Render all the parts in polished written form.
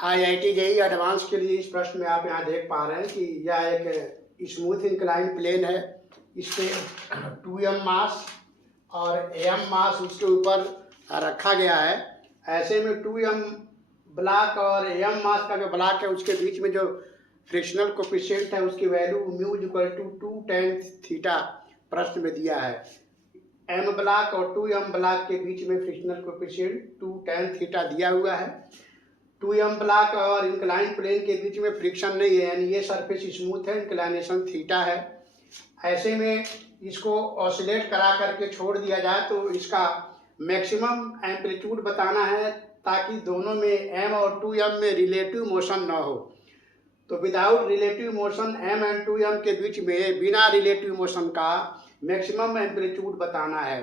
IIT JEE advance के लिए इस प्रश्न में आप यहाँ देख पा रहे हैं कि यह एक स्मूथ इंक्लाइन प्लेन है। इस पे 2m मास और am मास उसके ऊपर रखा गया है। ऐसे में 2m ब्लॉक और am मास का जो ब्लॉक है उसके बीच में जो फ्रिक्शनल कोफिशिएंट है उसकी वैल्यू μ = 2 tan थीटा प्रश्न में दिया है। m ब्लॉक और 2m ब्लॉक के बीच में फ्रिक्शनल कोफिशिएंट 2 tan थीटा दिया हुआ है। 2m ब्लॉक और इंक्लाइन प्लेन के बीच में फ्रिक्शन नहीं है, यानी ये सरफेस स्मूथ है, इंक्लाइनेशन थीटा है। ऐसे में इसको ऑसिलेट करा करके छोड़ दिया जाए तो इसका मैक्सिमम एम्पलीट्यूड बताना है, ताकि दोनों में m और 2m में रिलेटिव मोशन ना हो। तो without relative motion m and 2m के बीच में बिना रिलेटिव मोशन का मैक्सिमम एम्पलीट्यूड बताना है।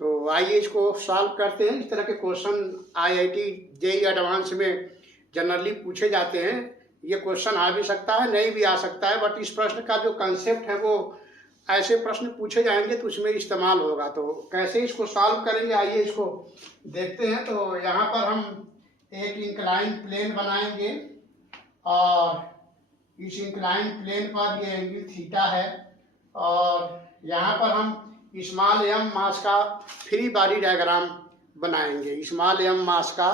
तो आइए इसको सॉल्व करते हैं। इस तरह के क्वेश्चन IIT जेईई एडवांस में जनरली पूछे जाते हैं। ये क्वेश्चन आ भी सकता है, नहीं भी आ सकता है, बट इस प्रश्न का जो कंसेप्ट है वो ऐसे प्रश्न पूछे जाएंगे तो उसमें इस्तेमाल होगा। तो कैसे इसको सॉल्व करेंगे, आइए इसको देखते हैं। तो यहाँ पर हम एक इंक्लाइन प्लेन बनाएंगे और इस इंक्लाइन प्लेन पर ये एंगल थीटा है और यहाँ पर हम स्मॉल m मास का फ्री बॉडी डायग्राम बनाएंगे। स्मॉल m मास का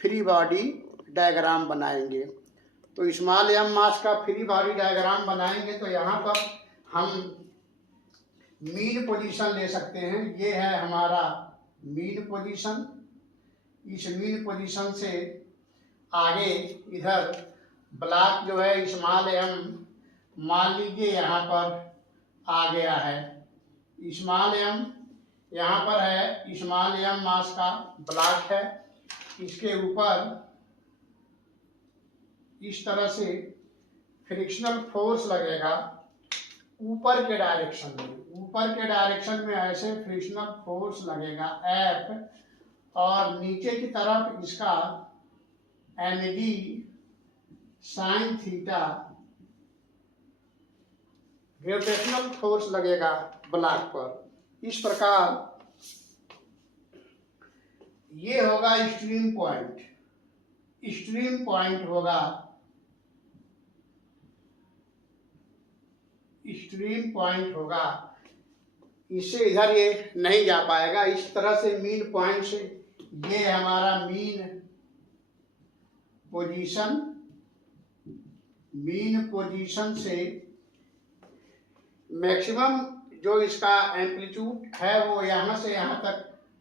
फ्री बॉडी डायग्राम बनाएंगे। तो स्मॉल m मास का फ्री बॉडी डायग्राम बनाएंगे तो यहाँ पर हम मीन पोजीशन ले सकते हैं। ये है हमारा मीन पोजीशन। इस मीन पोजीशन से आगे इधर ब्लॉक जो है स्मॉल m मान लीजिए यहाँ पर आ गया है। स्मॉल m यहाँ पर है, स्मॉल m मास का ब्लॉक है। इसके ऊपर इस तरह से फ्रिक्शनल फोर्स लगेगा ऊपर के डायरेक्शन में। ऊपर के डायरेक्शन में ऐसे फ्रिक्शनल फोर्स लगेगा F, और नीचे की तरफ इसका mg sin theta gravitational force लगेगा ब्लॉक पर। इस प्रकार ये होगा स्ट्रीम पॉइंट। स्ट्रीम पॉइंट होगा, स्ट्रीम पॉइंट होगा। इससे इधर ये नहीं जा पाएगा। इस तरह से मीन पॉइंट से ये हमारा मीन पोजीशन, मीन पोजीशन से मैक्सिमम जो इसका एम्पलीट्यूड है वो यहाँ से यहाँ तक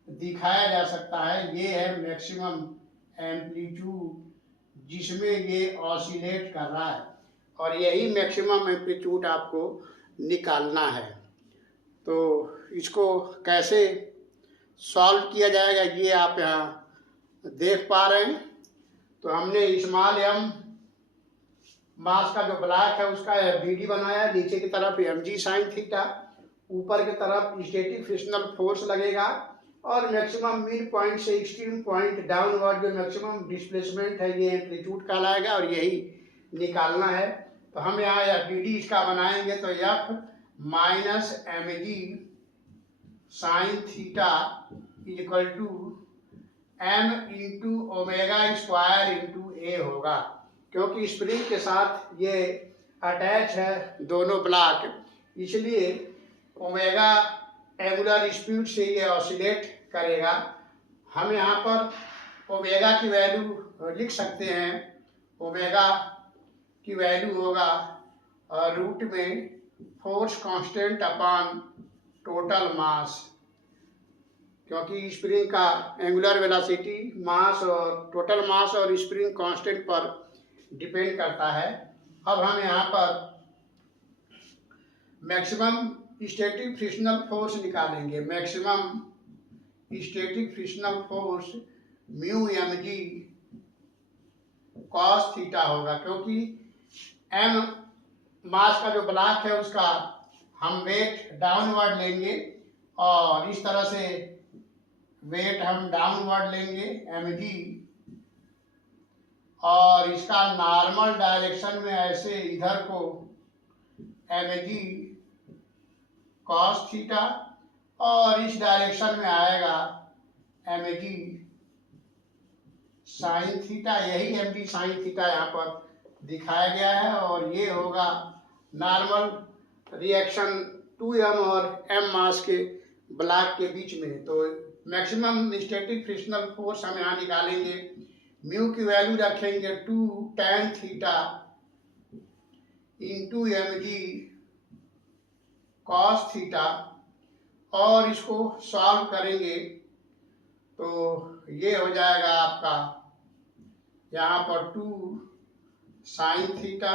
दिखाया जा सकता है। ये है मैक्सिमम एम्पलीट्यूड जिसमें ये ऑसिलेट कर रहा है, और यही मैक्सिमम एम्पलीट्यूड आपको निकालना है। तो इसको कैसे सॉल्व किया जाएगा ये आप यहाँ देख पा रहे हैं। तो हमने स्मॉल m मास का जो ब्लॉक है उसका BD बनाया। नीचे की तरफ mg sin थीटा, ऊपर की तरफ स्टैटिक फ्रिक्शनल फोर्स लगेगा, और मैक्सिमम मीन पॉइंट से एक्सट्रीम पॉइंट डाउनवर्ड जो मैक्सिमम डिस्प्लेसमेंट है ये एम्पलीट्यूड कहलाएगा, और यही निकालना है। तो हम यहाँ BD इसका बनाएंगे तो F minus mg sin theta = m into omega square into a होगा, क्योंकि स्प्रिंग के साथ ये अटैच है दोनों ब्लॉक, इसलिए ओमेगा एंगुलर स्पीड से ये ऑसिलेट करेगा। हम यहाँ पर ओमेगा की वैल्यू लिख सकते हैं। ओमेगा की वैल्यू होगा रूट में force constant upon total mass, क्योंकि स्प्रिंग का एंगुलर वेलोसिटी मास और टोटल मास और स्प्रिंग कांस्टेंट पर डिपेंड करता है। अब हम यहाँ पर मैक्सिमम स्टैटिक फ्रिक्शनल फोर्स निकालेंगे। Maximum static frictional force μmg cos theta होगा, क्योंकि m मास का जो ब्लॉक है उसका हम वेट डाउनवर्ड लेंगे, और इस तरह से वेट हम डाउनवर्ड लेंगे mg, और इसका नॉर्मल डायरेक्शन में ऐसे इधर को mg cos थीटा, और इस डायरेक्शन में आएगा mg साइन थीटा, यही एम डी साइन थीटा यहाँ पर दिखाया गया है। और ये होगा नॉर्मल रिएक्शन 2m और m मास के ब्लॉक के बीच में। तो मैक्सिमम स्टैटिक फ्रिक्शनल फोर्स हम यहाँ निकालेंगे। म्यू की वैल्यू रखेंगे 2 tan theta into M G cos theta, और इसको सॉल्व करेंगे तो ये हो जाएगा आपका यहाँ पर 2 sine theta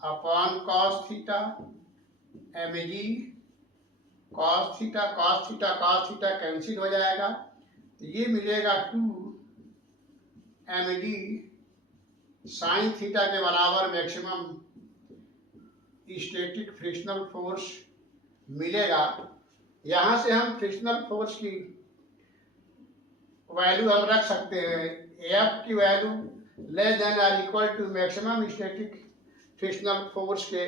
upon cos theta M G cos theta. Cos theta cos theta cancel हो जाएगा, तो ये मिलेगा 2 एम जी साइन थीटा के बराबर मैक्सिमम स्टैटिक फ्रिक्शनल फोर्स मिलेगा। यहाँ से हम फ्रिक्शनल फोर्स की वैल्यू हम रख सकते हैं। एफ की वैल्यू लेस देन और equal to maximum static frictional force के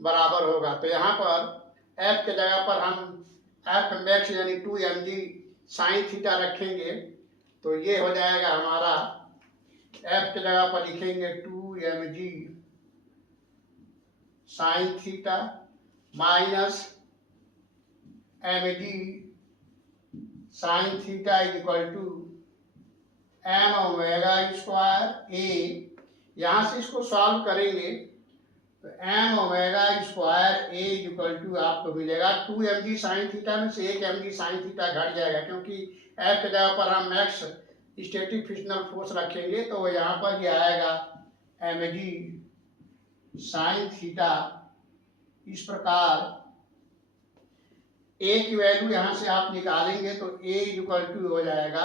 बराबर होगा। तो यहाँ पर एफ के जगह पर हम एफ मैक्स यानी 2 एम जी साइन थीटा रखेंगे, तो ये हो जाएगा हमारा, एफ के जगह पर लिखेंगे 2 M G sine theta minus M G sine theta is equal to M omega square A. यहाँ से इसको सॉल्व करेंगे तो M omega square A is equal to आपको मिलेगा 2 एम जी साइन थीटा में से 1 एम जी साइन थीटा घट जाएगा, क्योंकि एफ के जगह पर हम मैक्स स्टैटिक फ्रिक्शनल फोर्स रखेंगे, तो यहाँ पर ये आएगा एम जी साइन थीटा। इस प्रकार ए की वैल्यू यहाँ से आप निकालेंगे तो ए इक्वल टू हो जाएगा,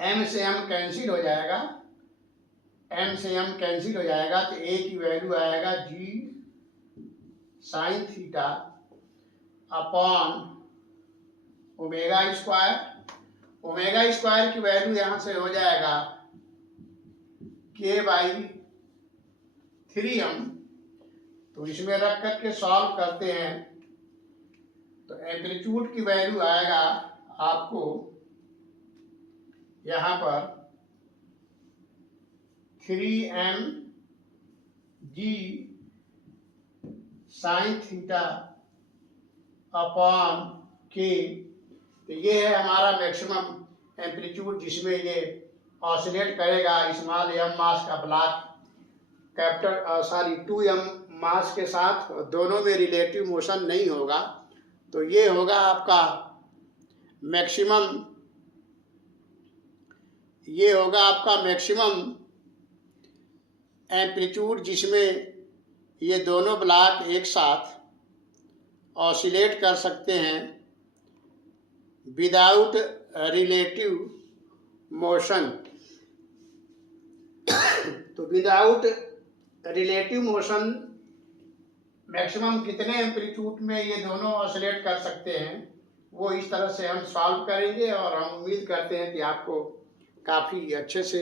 एम से एम कैंसिल हो जाएगा, एम से एम कैंसिल हो जाएगा, तो ए की वैल्यू आएगा G sine theta upon omega square. Omega square की वैल्यू यहाँ से हो जाएगा के बाई 3m। तो इसमें रख करके सॉल्व करते हैं तो एम्पलीट्यूड की वैल्यू आएगा आपको यहाँ पर 3m जी साइन थीटा अपॉन के। तो ये है हमारा मैक्सिमम एम्पलीट्यूड जिसमें ये ऑसिलेट करेगा स्मॉल m मास का ब्लॉक कैपिटल 2m मास के साथ, दोनों में रिलेटिव मोशन नहीं होगा। तो ये होगा आपका मैक्सिमम, ये होगा आपका मैक्सिमम एम्पलीट्यूड जिसमें ये दोनों ब्लॉक एक साथ ऑसिलेट कर सकते हैं विदाउट रिलेटिव मोशन। तो विदाउट रिलेटिव मोशन मैक्सिमम कितने एम्पलीट्यूड में ये दोनों ऑसिलेट कर सकते हैं, वो इस तरह से हम सॉल्व करेंगे। और हम उम्मीद करते हैं कि आपको काफ़ी अच्छे से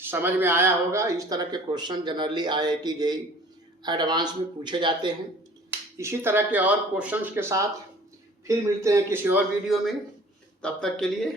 समझ में आया होगा। इस तरह के question generally IIT JEE advance में पूछे जाते हैं। इसी तरह के और क्वेश्चंस के साथ फिर मिलते हैं किसी और वीडियो में। तब तक के लिए